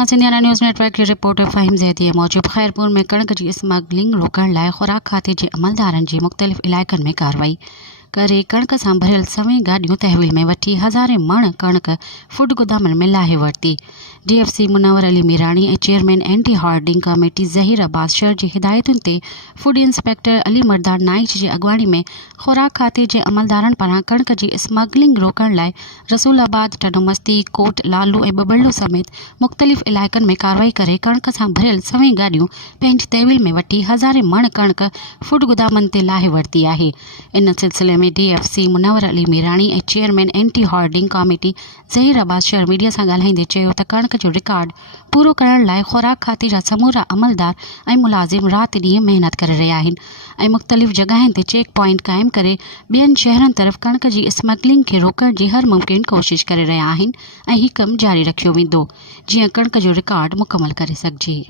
मां सिंधियाना news network जी रिपोर्टर फ़हीम ज़ैदी मूजिब ख़ैरपुर में कणक जी स्मगलिंग रोकण लाइ ख़ुराक खाते जे अमलदारनि जी मुख़्तलिफ़ इलाइक़नि में कार्रवाई करे कणक सां भरियल सवें गाॾियूं तहवील में वठी हज़ारे मण कणक फूड गोदामनि में लाहे वरिती। DFC मुनव्वर अली मीराणी ऐं chairman anti hoarding committee Zaheer Abbas Shar जी हिदायतुनि ते फूड इंस्पेक्टर अली मर्दान नाइच जी अॻुवाणी में ख़ुराक खाते जे अमलदारनि पारां कणक जी स्मगलिंग रोकण लाइ रसूलाबाद, टडुमस्ती, कोट, लालू ऐं बबड़ो समेत मुख़्तलिफ़ इलाइक़नि में कार्रवाई करे कणक सां भरियल सवें गाॾियूं पंहिंजी तहवील में वठी हज़ारे मण कणक फूड गोदामनि ते लाहे वरिती आहे। इन सिलसिले में DFC मुनव्वर अली मीराणी ऐं chairman anti hoarding committee Zaheer Abbas sir media सां ॻाल्हाईंदे चयो त कणक जो रिकॉर्ड पूरो करण लाइ ख़ुराक खाते जा समूरा अमलदार ऐं मुलाज़िम राति ॾींहुं महिनत करे रहिया आहिनि ऐं मुख़्तलिफ़ जॻहियुनि ते चेक पॉइंट क़ाइमु करे ॿियनि शहरनि तरफ़ कणक जी स्मगलिंग खे रोकण जी हर मुमकिन कोशिश करे रहिया आहिनि ऐं हीउ कमु जारी रखियो वेंदो जीअं कणक जो रिकॉर्ड मुकमल करे सघिजे।